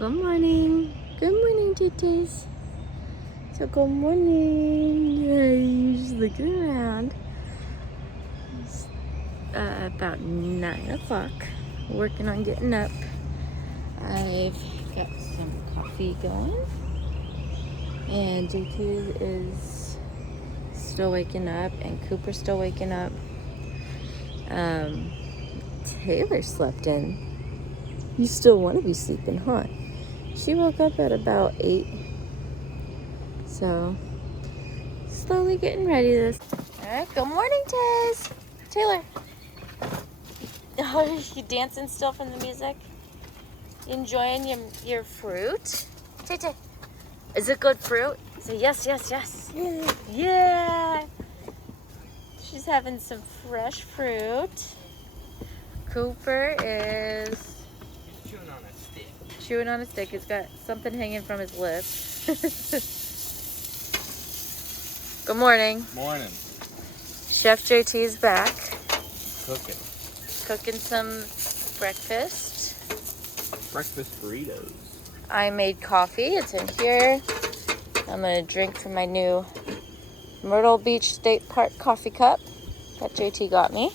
Good morning. Good morning, titties. So good morning. You're just looking around. It's about 9 o'clock. Working on getting up. I've got some coffee going. And JT is still waking up. And Cooper's still waking up. Taylor slept in. You still want to be sleeping, huh? She woke up at about 8. So, slowly getting ready this. Alright, good morning, Tez. Taylor. Oh, you dancing still from the music? You enjoying your fruit? Tay. Is it good fruit? Say yes, yes, yes. Yeah. She's having some fresh fruit. Cooper is chewing on a stick. He's got something hanging from his lip. Good morning. Morning. Chef JT's back. Cooking some breakfast. breakfast burritos. I made coffee. It's in here. I'm going to drink from my new Myrtle Beach State Park coffee cup that JT got me.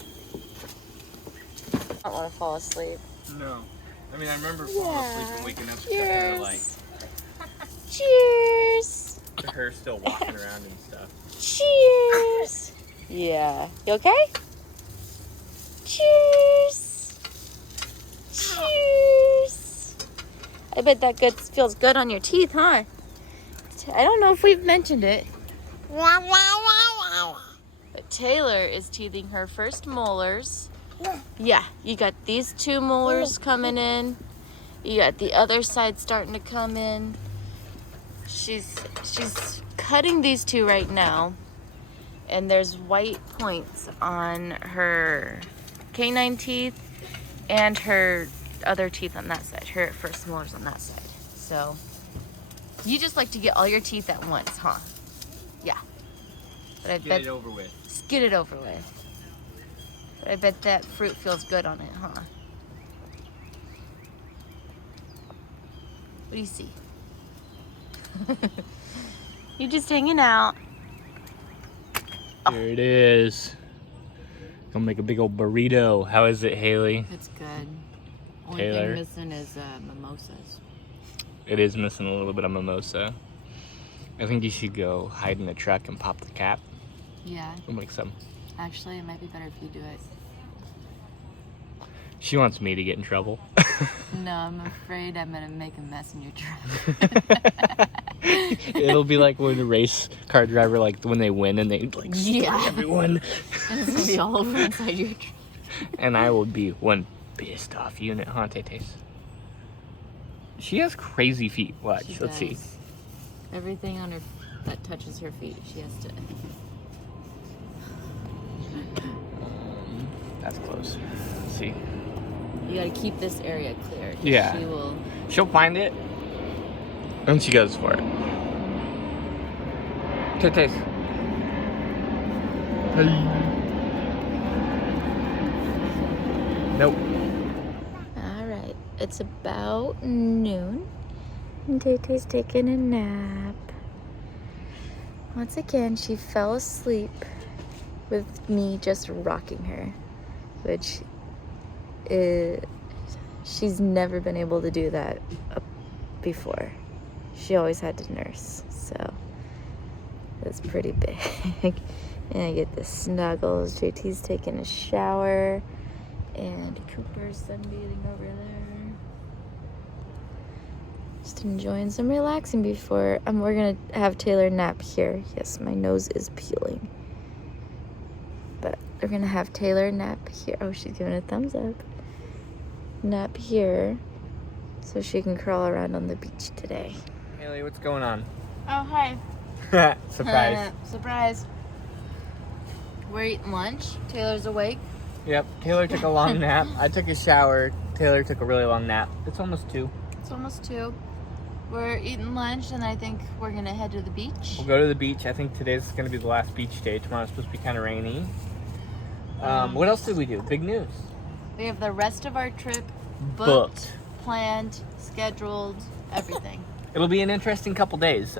I don't want to fall asleep. No. I mean, I remember falling asleep and waking up to her, like, Cheers. to her still walking around and stuff. Cheers. Yeah. You okay? Cheers. Cheers. I bet that feels good on your teeth, huh? I don't know if we've mentioned it. But Taylor is teething her first molars. Yeah, you got these 2 molars coming in. You got the other side starting to come in. She's cutting these 2 right now. And there's white points on her canine teeth and her other teeth on that side. Her first molars on that side. So, you just like to get all your teeth at once, huh? Yeah. But I bet Get it over with. just get it over with. But I bet that fruit feels good on it, huh? What do you see? You just hanging out. Here it is. Gonna make a big old burrito. How is it, Haley? It's good. Only Taylor? thing missing is mimosas. It is missing a little bit of mimosa. I think you should go hide in the truck and pop the cap. Yeah. We'll make some. Actually, it might be better if you do it. She wants me to get in trouble. No, I'm afraid I'm gonna make a mess in your truck. It'll be like when a race car driver, like when they win and they like spray everyone. And it's gonna be all over inside your truck. And I will be one pissed off unit, huh, Tay? She has crazy feet. Watch, let's see. Everything on her that touches her feet, she has to. That's close. Let's see. You gotta keep this area clear. Yeah. She'll find it. And she goes for it. Tay. Nope. Alright, it's about noon. And Tay-Tay's taking a nap. Once again, she fell asleep with me just rocking her, which she's never been able to do that before. She always had to nurse, so it's pretty big. And I get the snuggles. JT's taking a shower, and Cooper's sunbathing over there. Just enjoying some relaxing before we're gonna have Taylor nap here. Yes, my nose is peeling. But we're gonna have Taylor nap here. Oh, she's giving a thumbs up. Nap here so she can crawl around on the beach today. Haley, what's going on? Oh, hi. Surprise. Surprise. We're eating lunch. Taylor's awake. Yep, Taylor took a long nap. I took a shower. Taylor took a really long nap. It's almost 2. It's almost 2. We're eating lunch, and I think we're going to head to the beach. We'll go to the beach. I think today's going to be the last beach day. Tomorrow's supposed to be kind of rainy. What else did we do? Big news. We have the rest of our trip Booked. planned, scheduled, everything. It'll be an interesting couple days.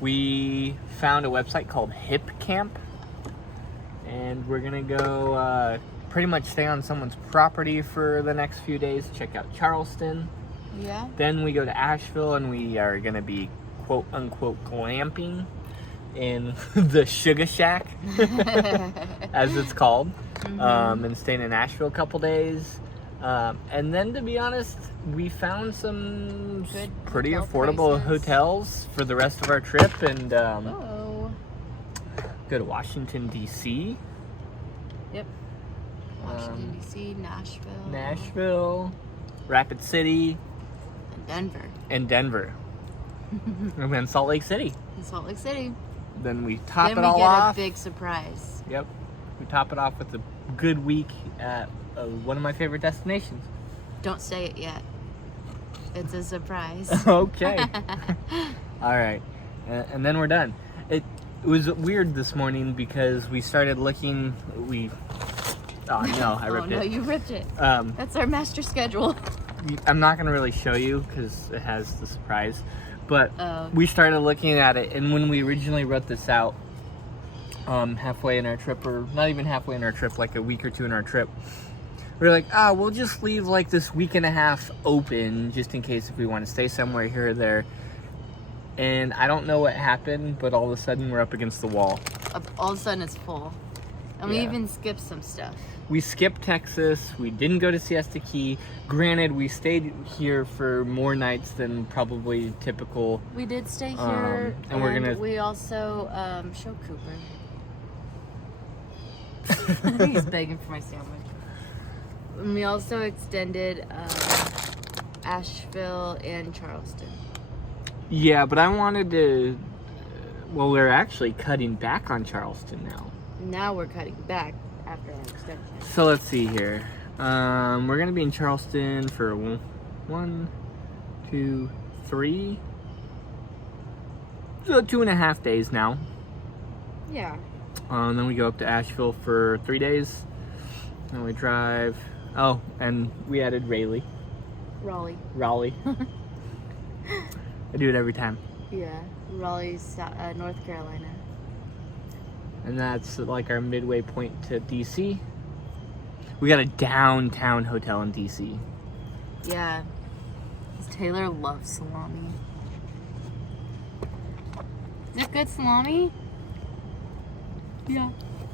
We found a website called Hip Camp, and we're gonna go pretty much stay on someone's property for the next few days. Check out Charleston. Yeah. Then we go to Asheville, and we are gonna be quote unquote glamping in the Sugar Shack, as it's called, and staying in Asheville a couple days. And then, to be honest, we found some Good pretty hotel affordable prices. hotels for the rest of our trip, and Oh. go to Washington, D.C., Yep. Washington, D.C., Nashville. Nashville, Rapid City, And Denver. and Denver. And then Salt Lake City. And Salt Lake City. Then we top Then it we all get off. a big surprise. Yep. We top it off with a good week at one of my favorite destinations. Don't say it yet. It's a surprise. Okay. All right. And then we're done. It was weird this morning because we started looking. Oh, no, I ripped Oh, no, it. you ripped it. Um, That's our master schedule. I'm not going to really show you because it has the surprise. But Oh. we started looking at it, and when we originally wrote this out, halfway in our trip, or not even halfway in our trip, like a week or two in our trip, we were like, we'll just leave like this week and a half open just in case if we want to stay somewhere here or there. And I don't know what happened, but all of a sudden we're up against the wall. All of a sudden it's full. And we Yeah. even skipped some stuff. We skipped Texas. We didn't go to Siesta Key. Granted, we stayed here for more nights than probably typical. We did stay here, and we're gonna- we also showed Cooper. He's begging for my sandwich. And we also extended Asheville and Charleston. Yeah, but I wanted to. Well, we're actually cutting back on Charleston now. Now we're cutting back after our extension. So let's see here. We're gonna be in Charleston for 1, 2, 3. So 2.5 days now. Yeah. And then we go up to Asheville for 3 days. And we drive. Oh, and we added Raleigh. Raleigh. I do it every time. Yeah. Raleigh, North Carolina. And that's like our midway point to DC. We got a downtown hotel in DC. Yeah. 'Cause Taylor loves salami. Is it good salami? Yeah.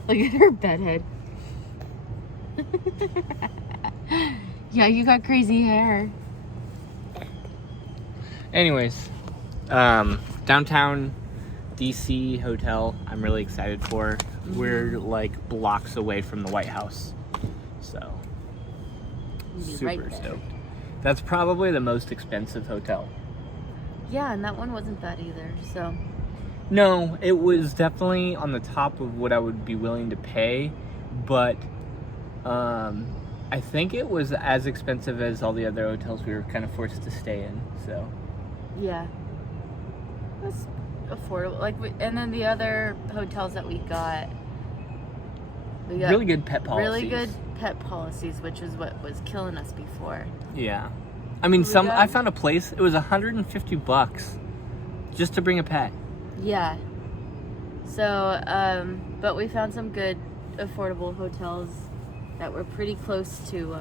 Look at her bedhead. Yeah, you got crazy hair. Anyways, downtown DC hotel, I'm really excited for. We're like blocks away from the White House. So, You'll be super right there. stoked. That's probably the most expensive hotel. Yeah, and that one wasn't bad either. So, No, it was definitely on the top of what I would be willing to pay, but I think it was as expensive as all the other hotels we were kind of forced to stay in. So, yeah. That's affordable. And then the other hotels that we got really good pet policies. really good pet policies, which is what was killing us before. Yeah. I mean, We got- I found a place, it was $150 just to bring a pet. Yeah. So, but we found some good, affordable hotels that were pretty close to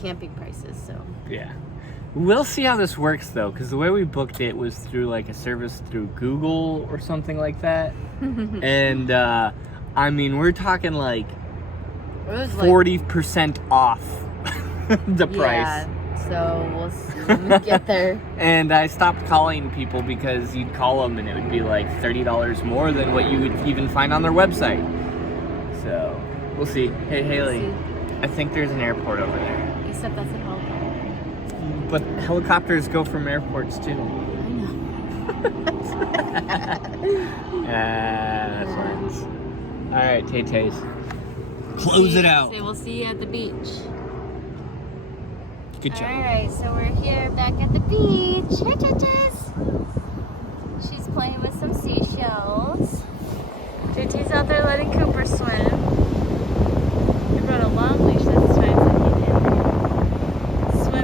camping prices. So, Yeah. We'll see how this works though, because the way we booked it was through like a service through Google or something like that. And I mean, we're talking like it was 40% off the price. Yeah. So we'll see when we get there. And I stopped calling people because you'd call them and it would be like $30 more than what you would even find on their website. So we'll see. Hey Haley, See. I think there's an airport over there. Except that's a helicopter. But helicopters go from airports too. I know. That's nice. All right, Tay-Tays. Close it out. So we'll see you at the beach. Good job. Alright, so we're here back at the beach. Hi, Chachas. She's playing with some seashells. JT's out there letting Cooper swim. He brought a long leash this time so he didn't swim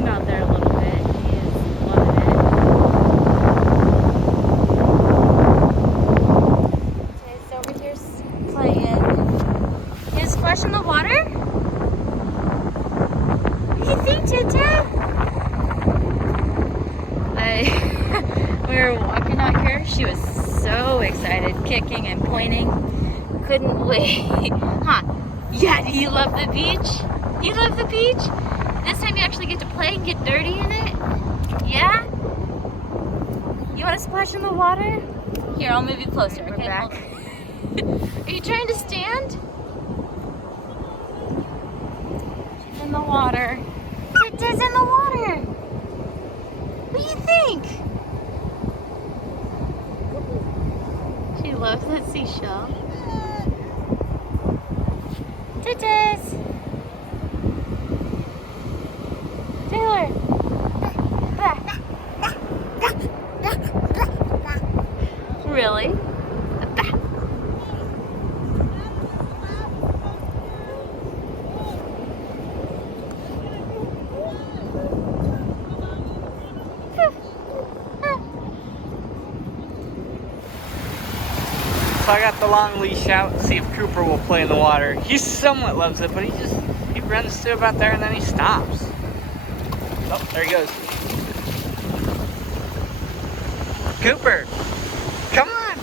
were walking out here, she was so excited, kicking and pointing. Couldn't wait. Huh? Yeah, do you love the beach? You love the beach? This time you actually get to play and get dirty in it? Yeah? You want to splash in the water? Here, I'll move you closer, okay? We're back. Are you trying to stand? She's in the water. It is in the water. What do you think? She loves that seashell. Titus! Taylor! Back. Really? Back. So I got the long leash out, see if Cooper will play in the water. He somewhat loves it, but he runs to about there and then he stops. Oh, there he goes. Cooper, come on.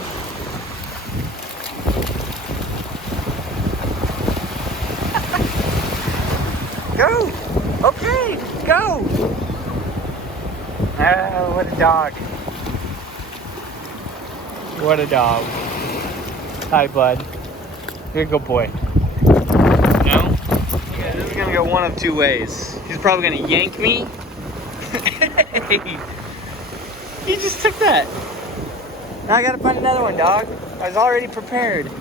Go. Okay, go. Oh, what a dog. What a dog. Hi, bud. You're a good boy. No? Yeah, this is gonna go one of two ways. He's probably gonna yank me. Hey, you just took that. Now I gotta find another one, dog. I was already prepared.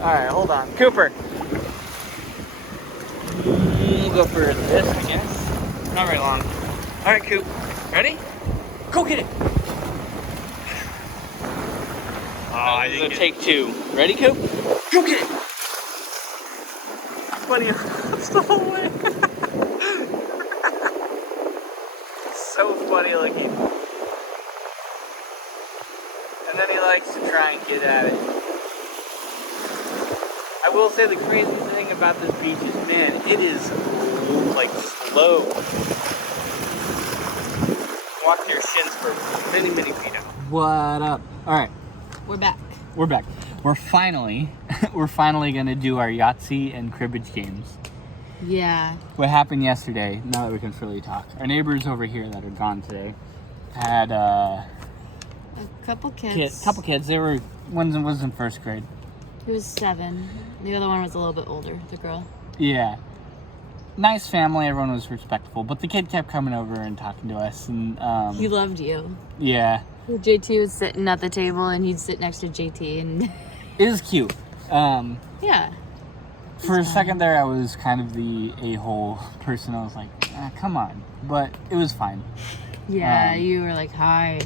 Alright, hold on. Cooper. We'll go for this, I guess. Not very long. Alright, Coop. Ready? Go get it. Oh, I didn't take two. Ready, Coop? Go get it! Buddy, that's the whole way. So funny looking. And then he likes to try and get at it. I will say the crazy thing about this beach is, man, it is like slow. Walk your shins for many, many feet out. What up? Alright. We're back. We're back. We're finally gonna do our Yahtzee and cribbage games. Yeah. What happened yesterday, now that we can freely talk, our neighbors over here that are gone today had a couple kids. Couple kids. They were, one was in first grade. He was 7. The other one was a little bit older, the girl. Yeah. Nice family, everyone was respectful, but the kid kept coming over and talking to us, and he loved you. Yeah. JT was sitting at the table and he'd sit next to JT and it was cute. yeah. For a second there, I was kind of the a-hole person. I was like, come on. But it was fine. Yeah, you were like, hi.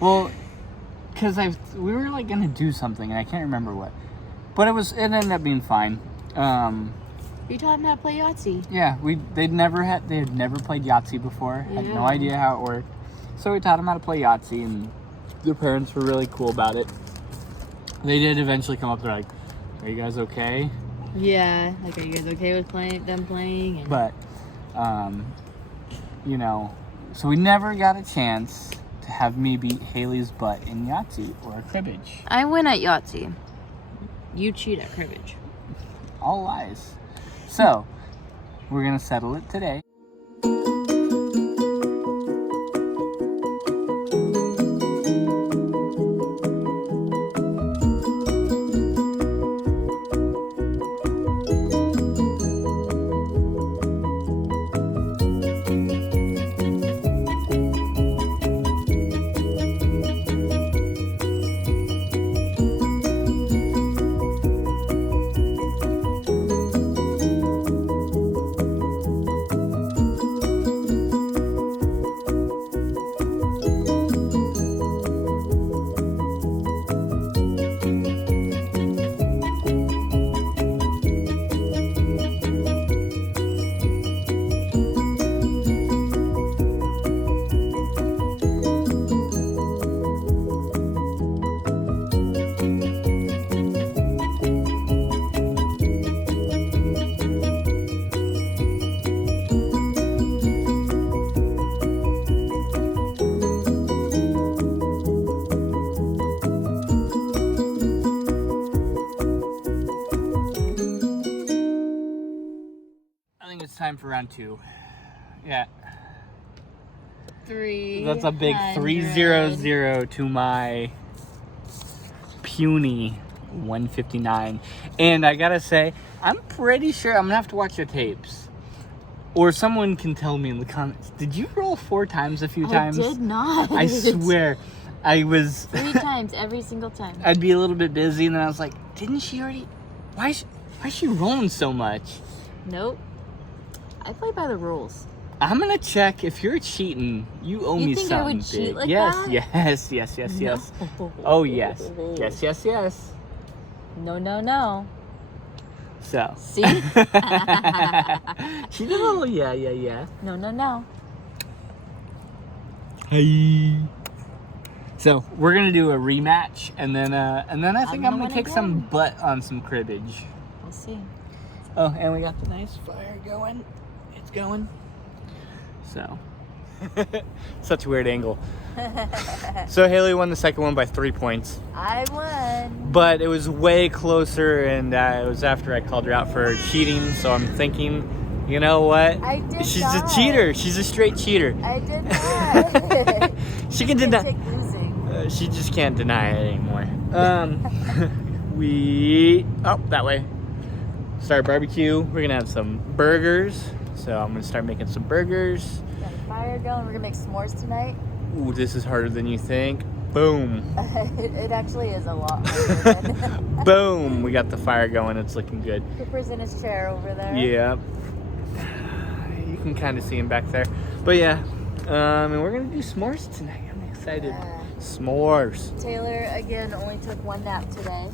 Well, because we were like going to do something, and I can't remember what. But it ended up being fine. You taught him how to play Yahtzee. Yeah, they had never played Yahtzee before. Had no idea how it worked. So we taught them how to play Yahtzee, and their parents were really cool about it. They did eventually come up, they're like, are you guys okay? Yeah, like, are you guys okay with them playing? And... But, you know, so we never got a chance to have me beat Haley's butt in Yahtzee or cribbage. I win at Yahtzee. You cheat at cribbage. All lies. So, we're going to settle it today. time for round 2. Yeah. 3. That's a big 300 to my puny 159. And I gotta say, I'm pretty sure I'm gonna have to watch the tapes. Or someone can tell me in the comments, did you roll 4 times a few times? I did not. I swear. I was 3 times every single time. I'd be a little bit busy and then I was like, didn't she already? Why is she rolling so much? Nope. I play by the rules. I'm gonna check. If you're cheating, you owe me think something. I would cheat big. like yes, that? yes. Oh yes. Yes. No. So. See? She did a little yeah. No. Hey. So we're gonna do a rematch, and then I think I'm gonna kick some butt on some cribbage. We'll see. Oh, and we got the nice fire going. It's going. So, such a weird angle. So Haley won the second one by 3 points. I won. But it was way closer, and it was after I called her out for cheating. So I'm thinking, you know what? I did She's not. a cheater. She's a straight cheater. I did not. She can deny. Take losing. She just can't deny it anymore. That way. Start barbecue. We're gonna have some burgers. So I'm gonna start making some burgers. Got a fire going. We're gonna make s'mores tonight. Ooh, this is harder than you think. Boom. It actually is a lot harder than Boom. We got the fire going. It's looking good. Cooper's in his chair over there. Yeah. You can kind of see him back there. But yeah. And we're gonna do s'mores tonight. I'm excited. Yeah. S'mores. Taylor again only took 1 nap today.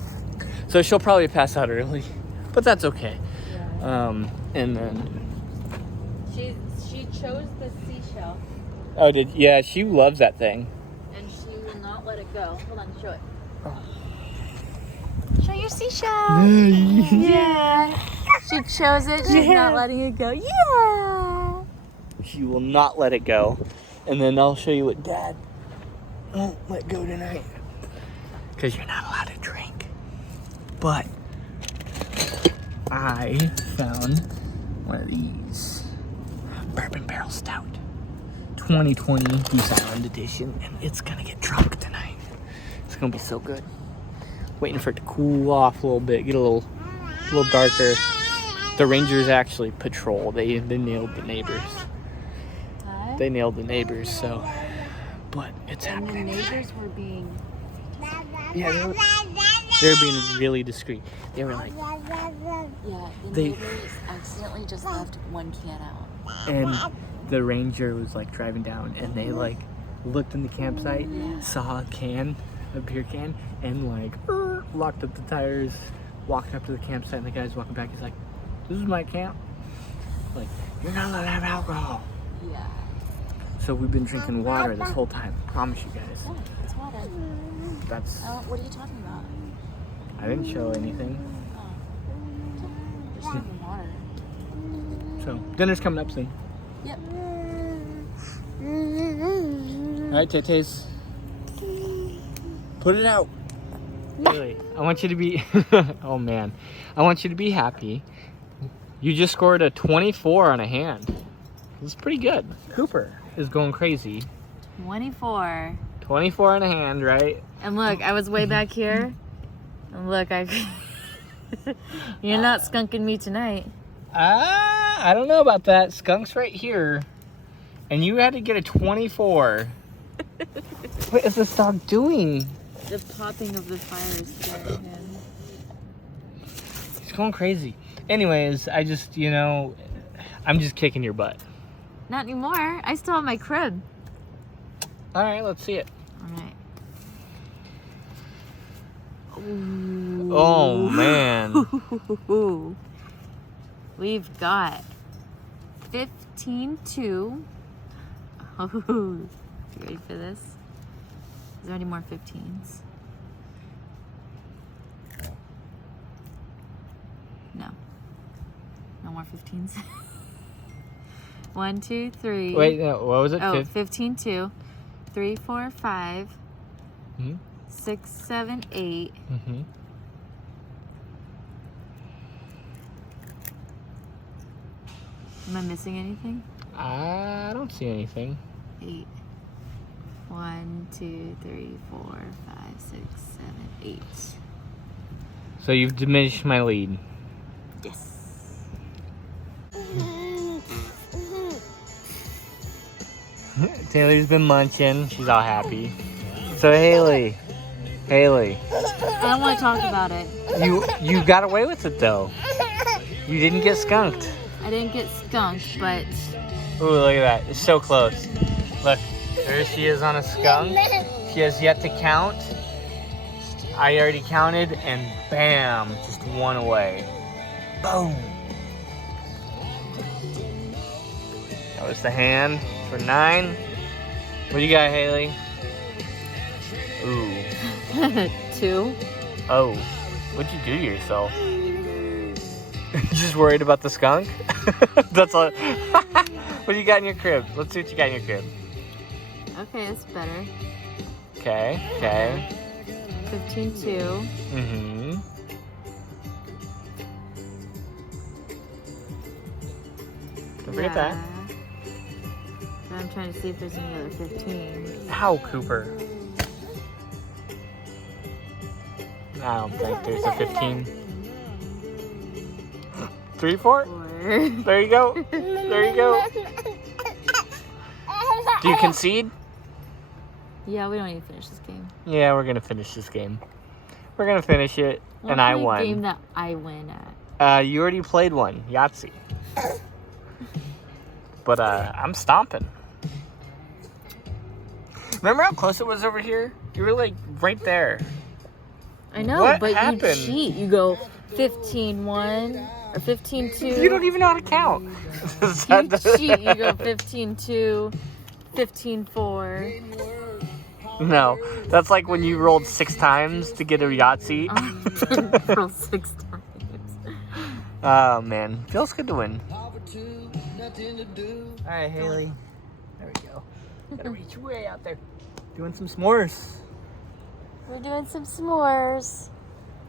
So she'll probably pass out early, but that's okay. Yeah. And then. She chose the seashell Oh, she loves that thing. and she will not let it go. Hold on, show it. Oh. Show your seashell. Yeah. She chose it. She's not letting it go. Yeah. She will not let it go. And then I'll show you what Dad won't let go tonight. Because you're not allowed to drink. But I found one of these Bourbon Barrel Stout 2020 Goose Island edition, and it's gonna get drunk tonight. It's gonna be so good. Waiting for it to cool off a little bit, get a little darker. The Rangers actually patrol. They nailed the neighbors. Hi. They nailed the neighbors. So, but it's And the happening. neighbors were being. Yeah, they were being really discreet. They were like, Yeah, the They- neighbors accidentally just left 1 can out. and the ranger was like driving down, and they like looked in the campsite, saw a beer can, and like locked up the tires, walked up to the campsite, and the guy's walking back. He's like, "This is my camp." Like, you're not allowed to have alcohol. Yeah. So we've been drinking water this whole time. Promise you guys. Yeah, it's water. That's. What are you talking about? I didn't show anything. Just drinking water. So dinner's coming up soon. Yep. All right, Tetes. Put it out. Really, I want you to be. Oh man, I want you to be happy. You just scored a 24 on a hand. It's pretty good. Cooper is going crazy. 24. 24 on a hand, right? And look, I was way back here. And look, you're not skunking me tonight. I don't know about that. Skunk's right here. And you had to get a 24. What is this dog doing? The popping of the fire is scaring him. He's going crazy. Anyways, I'm just kicking your butt. Not anymore. I still have my crib. All right, let's see it. All right. Oh, man. We've got 15-2. Oh, you ready for this? Is there any more 15s? No. No more 15s? 1, 2, 3. Wait, no, what was it? Oh, 15-2. 3, 4, 5. Mm-hmm. 6, 7, 8. Mm-hmm. Am I missing anything? I don't see anything. 8. 1, 2, 3, 4, 5, 6, 7, 8. So you've diminished my lead. Yes. Taylor's been munching. She's all happy. So Haley. I don't want to talk about it. You got away with it though. You didn't get skunked. I didn't get skunked, but Ooh, look at that. It's so close. Look, there she is on a skunk. She has yet to count. I already counted, and bam, just one away. Boom. That was the hand for 9. What do you got, Haley? Ooh. 2. Oh. What'd you do to yourself? Just worried about the skunk? That's all. What do you got in your crib? Let's see what you got in your crib. Okay, that's better. Okay. 15, 2. Mm-hmm. Don't forget that. But I'm trying to see if there's any other 15. Ow, Cooper. I don't think there's a 15. 3, 4? 4. There you go. There you go. Do you concede? Yeah, we don't need to finish this game. Yeah, we're gonna finish this game. We're gonna finish it, and I What's the won. game that I win at? You already played one, Yahtzee. But I'm stomping. Remember how close it was over here? You were like right there. I know, What but happened? you cheat. You go 15-1 or 15-2. You don't even know how to count. You cheat. You go 15-2, 15-4. No, that's like when you rolled 6 times to get a Yahtzee. Roll 6 times. Oh man, feels good to win. All right, Haley. There we go. Gotta reach way out there. Doing some s'mores. We're doing some s'mores.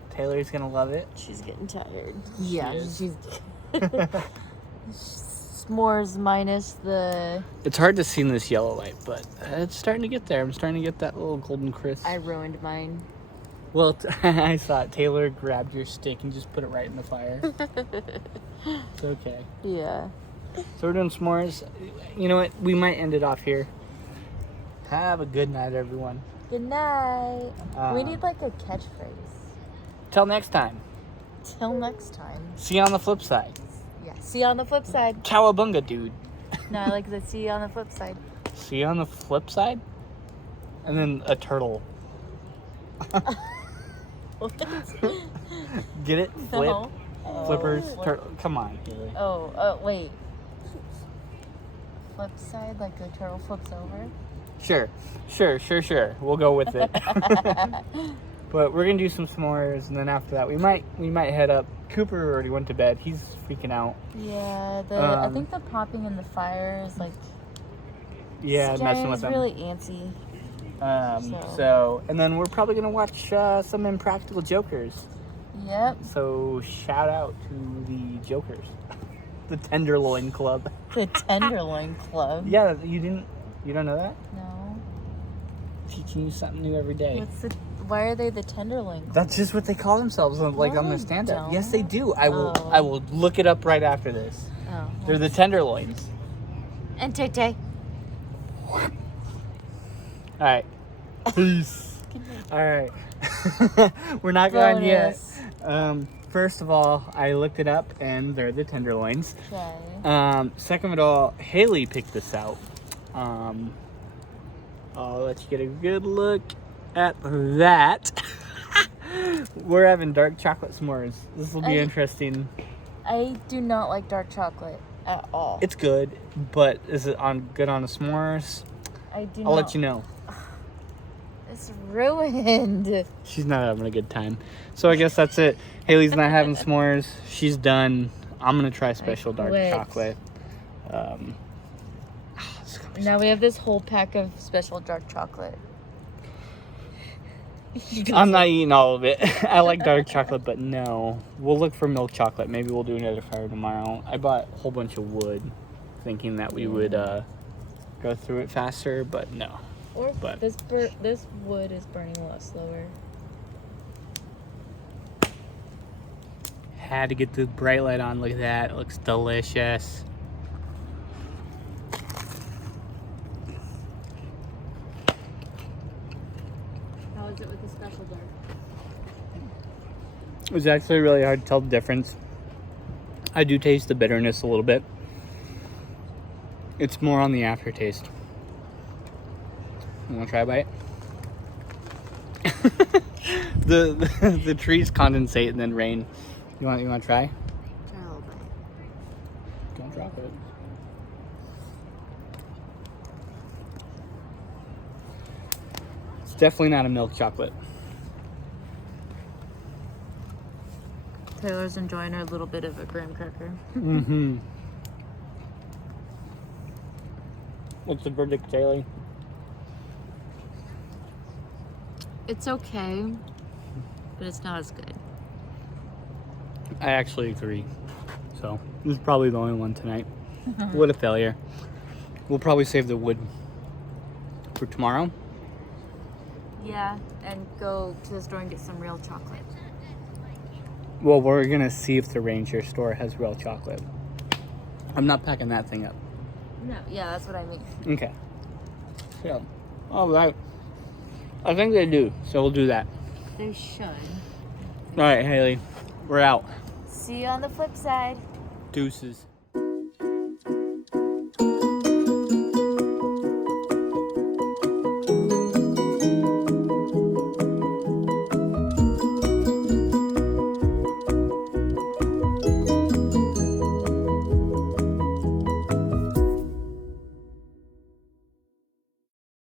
Taylor's gonna love it. She's getting tired. Yeah, is. she's s'mores minus the. It's hard to see in this yellow light, but it's starting to get there. I'm starting to get that little golden crisp. I ruined mine. Well, I saw it. Taylor grabbed your stick and just put it right in the fire. It's okay. Yeah. So we're doing s'mores. You know what? We might end it off here. Have a good night, everyone. Good night. We need like a catchphrase. Till next time. Till next time. See you on the flip side. Yeah. See you on the flip side. Cowabunga, dude. No, I like the see you on the flip side. See you on the flip side? And then a turtle. Get it? Flip. No. Flippers. Turtle. Come on, Haley. Oh, wait. Flip side, like the turtle flips over? Sure. We'll go with it. But we're gonna do some s'mores, and then after that, we might head up. Cooper already went to bed. He's freaking out. Yeah, I think the popping in the fire is like. Yeah, messing with He's him. really antsy. So, and then we're probably gonna watch some Impractical Jokers. Yep. So shout out to the Jokers, the Tenderloin Club. The Tenderloin Club. Yeah, you don't know that? No. Teaching you something new every day. Why are they the Tenderloin Club? That's just what they call themselves, like on their they stand-up. don't. Yes, they do. I will look it up right after this. Oh. They're the Tenderloins. And Tay-Tay. All right. Peace. All right. We're not going yet. First of all, I looked it up, and they're the Tenderloins. Okay. Second of all, Haley picked this out. I'll let you get a good look at that. We're having dark chocolate s'mores. This will be interesting. I do not like dark chocolate at all. It's good, but is it good on the s'mores? I do I'll let you know. It's ruined. She's not having a good time. So I guess that's it. Haley's not having s'mores. She's done. I'm going to try special dark chocolate. Now we have this whole pack of special dark chocolate. I'm not eating all of it. I like dark chocolate, but no. We'll look for milk chocolate. Maybe we'll do another fire tomorrow. I bought a whole bunch of wood, thinking that we would go through it faster, but no. Or But- this wood is burning a lot slower. Had to get the bright light on. Look at that. It looks delicious. How is it with the special dark? It was actually really hard to tell the difference. I do taste the bitterness a little bit. It's more on the aftertaste. You want to try a bite? the trees condensate and then rain. You want to try? Try a little bit. Don't drop it. It's definitely not a milk chocolate. Taylor's enjoying her little bit of a graham cracker. Mm-hmm. What's the verdict, Taylor? It's okay, but it's not as good. I actually agree. So, this is probably the only one tonight. What a failure. We'll probably save the wood for tomorrow. Yeah, and go to the store and get some real chocolate. Well, we're gonna see if the Ranger store has real chocolate. I'm not packing that thing up. No, yeah, that's what I mean. Okay. So, all right. I think they do, so we'll do that. They should. All right, Haley, we're out. See you on the flip side. Deuces.